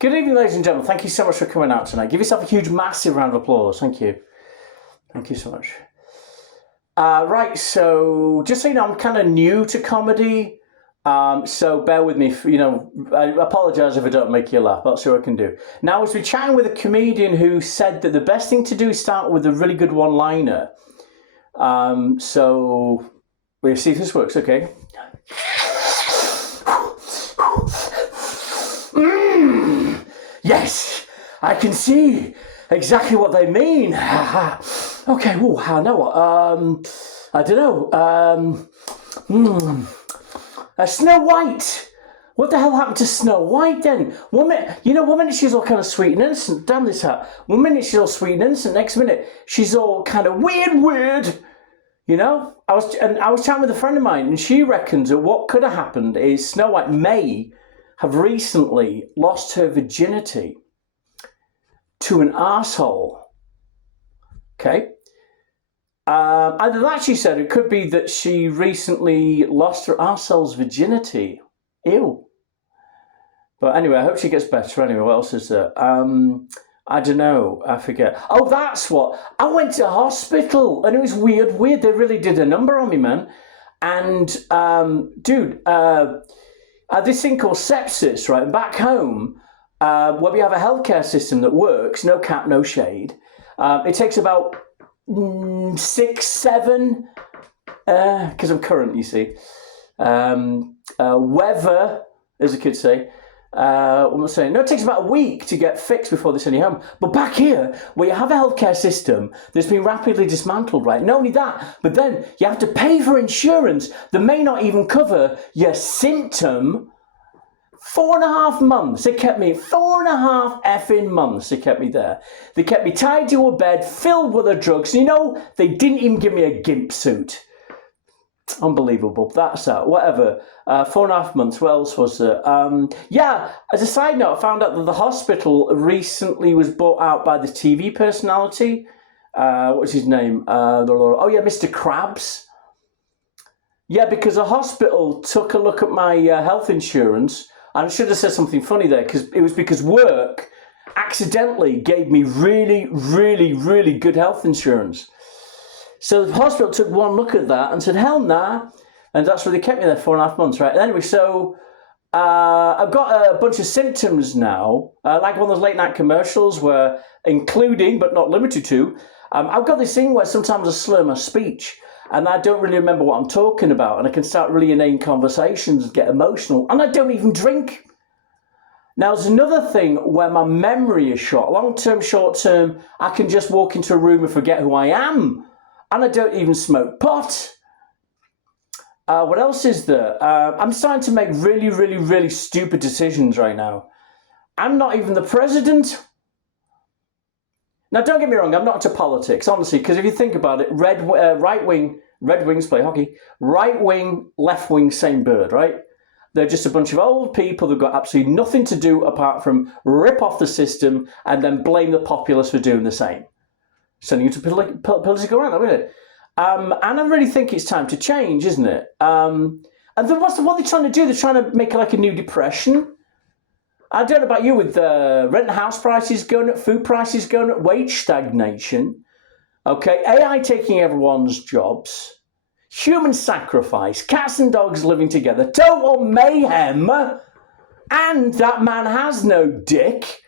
Good evening, ladies and gentlemen. Thank you so much for coming out tonight. Give yourself a huge, massive round of applause. Thank you. Thank you so much. Right, so just so you know, I'm kind of new to comedy, so bear with me. I apologise if I don't make you laugh. That's what I can do. Now, I was chatting with a comedian who said that the best thing to do is start with a really good one-liner. So we'll see if this works. Okay. Yes, I can see exactly what they mean. Okay, I know what. I don't know. Snow White. What the hell happened to Snow White then? One minute she's all kind of sweet and innocent. Damn this hat. One minute she's all sweet and innocent. Next minute she's all kind of weird. You know, I was chatting with a friend of mine, and she reckons that what could have happened is Snow White may have recently lost her virginity to an arsehole. Okay. Either that, she said, it could be that she recently lost her arsehole's virginity. Ew. But anyway, I hope she gets better. Anyway, what else is there? I don't know. I forget. Oh, that's what. I went to hospital, and it was weird. They really did a number on me, man. And, dude, this thing called sepsis, right? Back home, where we have a healthcare system that works, no cap, no shade. It takes about 6, 7, because I'm current, you see. Weather, as the kids say. What am I saying? No, it takes about a week to get fixed before they send you home. But back here, where you have a healthcare system that's been rapidly dismantled, right? Not only that, but then you have to pay for insurance that may not even cover your symptom. 4.5 months. They kept me 4.5 effing months. They kept me there. They kept me tied to a bed filled with the drugs. You know, they didn't even give me a gimp suit. Unbelievable. That's that. Whatever. 4.5 months. What else was there? As a side note, I found out that the hospital recently was bought out by the TV personality. What's his name? Mr. Krabs. Yeah, because the hospital took a look at my health insurance, and I should have said something funny there, because work accidentally gave me really, really, really good health insurance. So the hospital took one look at that and said, hell nah. And that's where they kept me there 4.5 months, right? Anyway, so I've got a bunch of symptoms now, like one of those late night commercials where, including but not limited to, I've got this thing where sometimes I slur my speech and I don't really remember what I'm talking about, and I can start really inane conversations and get emotional, and I don't even drink. Now, there's another thing where my memory is short. Long-term, short-term, I can just walk into a room and forget who I am. And I don't even smoke pot. What else is there? I'm starting to make really, really, really stupid decisions right now. I'm not even the president. Now, don't get me wrong, I'm not into politics, honestly, because if you think about it, Red Wings play hockey, right wing, left wing, same bird, right? They're just a bunch of old people who've got absolutely nothing to do apart from rip off the system and then blame the populace for doing the same. Sending you to political rant, isn't it? And I really think it's time to change, isn't it? And then what are they trying to do? They're trying to make like a new depression. I don't know about you, with rent and house prices going up, food prices going up, wage stagnation. Okay, AI taking everyone's jobs, human sacrifice, cats and dogs living together, total mayhem, and that man has no dick.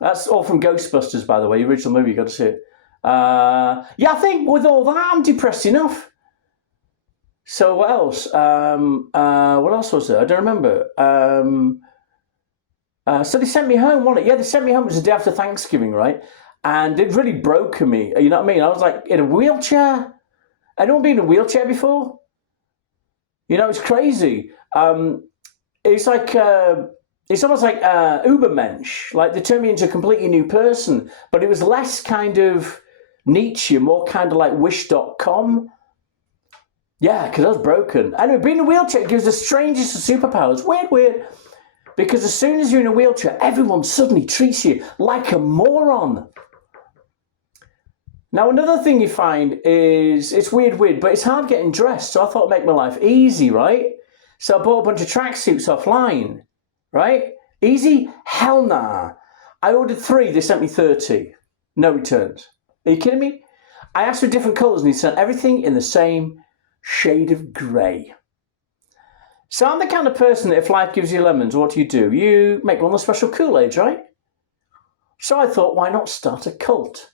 That's all from Ghostbusters, by the way, the original movie, you got to see it. I think with all that, I'm depressed enough. So what else? What else was there? I don't remember. So they sent me home, wasn't it? Yeah, they sent me home. It was the day after Thanksgiving, right? And it really broke me. You know what I mean? I was like in a wheelchair. Anyone been in a wheelchair before? You know, it's crazy. It's like... It's almost like Ubermensch, like they turned me into a completely new person, but it was less kind of Nietzsche, more kind of like Wish.com. Yeah, because I was broken. Anyway, being in a wheelchair gives the strangest of superpowers. Weird. Because as soon as you're in a wheelchair, everyone suddenly treats you like a moron. Now, another thing you find is, it's weird, but it's hard getting dressed, so I thought it'd make my life easy, right? So I bought a bunch of tracksuits offline. Right? Easy? Hell nah. I ordered 3, they sent me 30. No returns. Are you kidding me? I asked for different colours and he sent everything in the same shade of grey. So I'm the kind of person that if life gives you lemons, what do? You make one of the special Kool-Aids, right? So I thought, why not start a cult?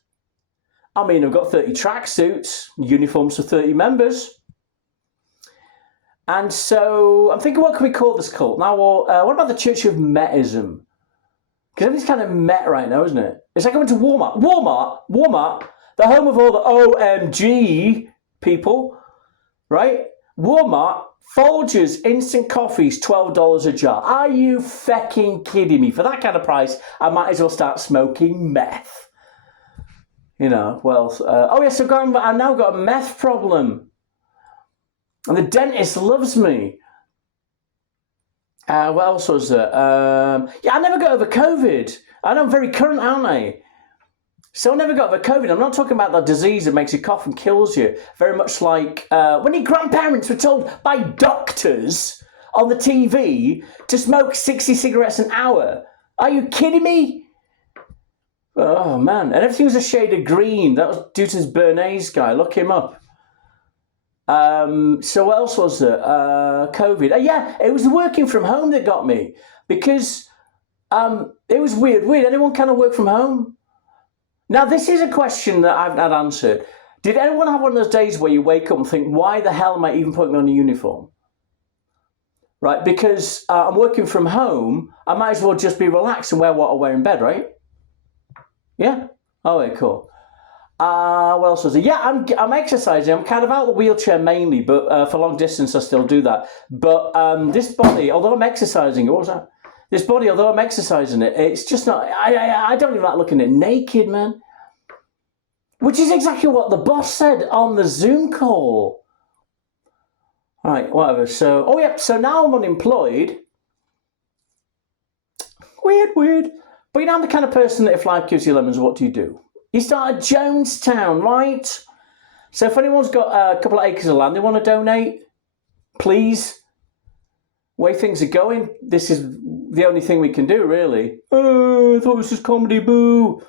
I mean, I've got 30 tracksuits, uniforms for 30 members. And so I'm thinking, what can we call this cult? Now, what about the Church of Metism? Because everything's kind of met right now, isn't it? It's like going to Walmart. Walmart, the home of all the OMG people, right? Walmart, Folgers instant coffees, $12 a jar. Are you fecking kidding me? For that kind of price, I might as well start smoking meth. You know, well, oh yes, I've now got a meth problem. And the dentist loves me. What else was there? Yeah, I never got over COVID. I know I'm very current, aren't I? So I never got over COVID. I'm not talking about that disease that makes you cough and kills you. Very much like when your grandparents were told by doctors on the TV to smoke 60 cigarettes an hour. Are you kidding me? Oh, man. And everything was a shade of green. That was due to this Bernays guy. Look him up. So what else was there? COVID. Yeah, it was the working from home that got me. Because it was weird. Anyone kind of work from home? Now, this is a question that I've not answered. Did anyone have one of those days where you wake up and think, why the hell am I even putting on a uniform? Right, because I'm working from home, I might as well just be relaxed and wear what I wear in bed, right? Yeah? Oh, yeah, cool. What else was it? Yeah, I'm exercising. I'm kind of out of the wheelchair mainly, but for long distance I still do that. But this body, although I'm exercising, what was that? This body, although I'm exercising it, it's just not, I don't even like looking at it naked, man. Which is exactly what the boss said on the Zoom call. All right, whatever. So, oh yeah, so now I'm unemployed. Weird. But you know, I'm the kind of person that if life gives you lemons, what do? You start at Jonestown, right? So if anyone's got a couple of acres of land they want to donate, please. Way things are going, this is the only thing we can do, really. Oh, I thought this was comedy, boo.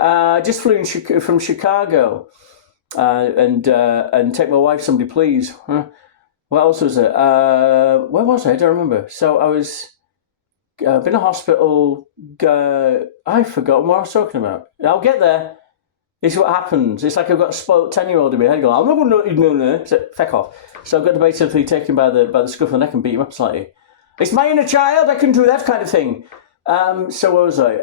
Just flew in from Chicago and take my wife, somebody please. What else was it? Where was I? I don't remember. So I was, been in a hospital. I've forgotten what I was talking about. I'll get there. This is what happens. It's like I've got a spoiled 10-year-old in my head going, I'm not going to know. So, feck off. So I've got to basically take him by the scruff of the neck and beat him up slightly. It's my inner child, I can do that kind of thing. So what was I?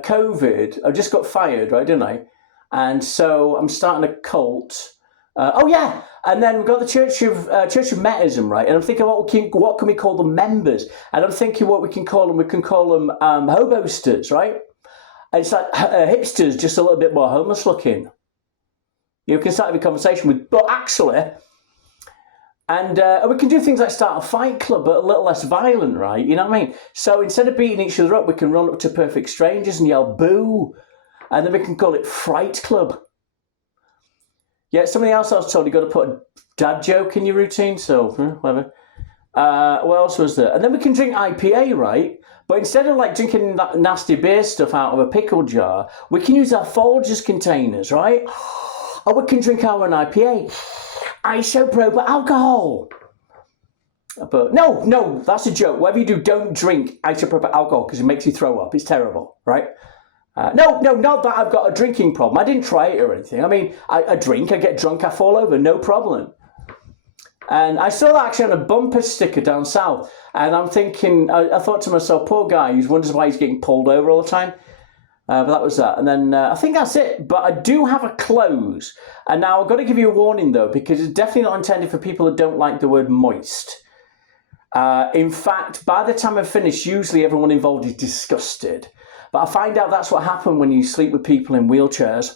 COVID. I just got fired, right, didn't I? And so I'm starting a cult. Oh yeah, and then we've got the Church of Metism, right? And I'm thinking, what can we call the members? And I'm thinking what we can call them. We can call them hobosters, right? And it's like hipsters, just a little bit more homeless looking. You can start a conversation with, but actually, and we can do things like start a fight club, but a little less violent, right? You know what I mean? So instead of beating each other up, we can run up to perfect strangers and yell boo, and then we can call it Fright Club. Yeah, something else I was told, you got to put a dad joke in your routine, so whatever. What else was there? And then we can drink IPA, right? But instead of like drinking that nasty beer stuff out of a pickle jar, we can use our Folgers containers, right? Or we can drink our own IPA. Isopropyl alcohol. But no, that's a joke. Whatever you do, don't drink isopropyl alcohol because it makes you throw up. It's terrible, right? No, not that I've got a drinking problem. I didn't try it or anything. I mean, I drink, I get drunk, I fall over, no problem. And I saw that actually on a bumper sticker down south. And I'm thinking, I thought to myself, poor guy who wonders why he's getting pulled over all the time. But that was that. And then I think that's it. But I do have a close. And now I've got to give you a warning, though, because it's definitely not intended for people that don't like the word moist. In fact, by the time I finish, usually everyone involved is disgusted. But I find out that's what happened when you sleep with people in wheelchairs.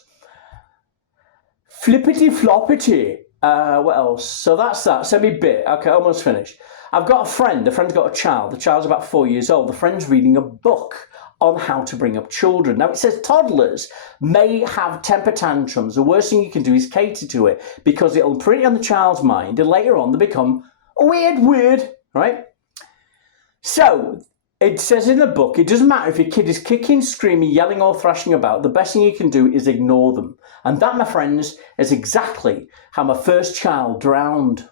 Flippity floppity. What else? So that's that. Send me a bit. Okay, almost finished. I've got a friend. The friend's got a child. The child's about 4 years old. The friend's reading a book on how to bring up children. Now, it says toddlers may have temper tantrums. The worst thing you can do is cater to it because it'll print on the child's mind and later on they become weird, right? So, It says in the book, it doesn't matter if your kid is kicking, screaming, yelling or thrashing about, the best thing you can do is ignore them. And that, my friends, is exactly how my first child drowned.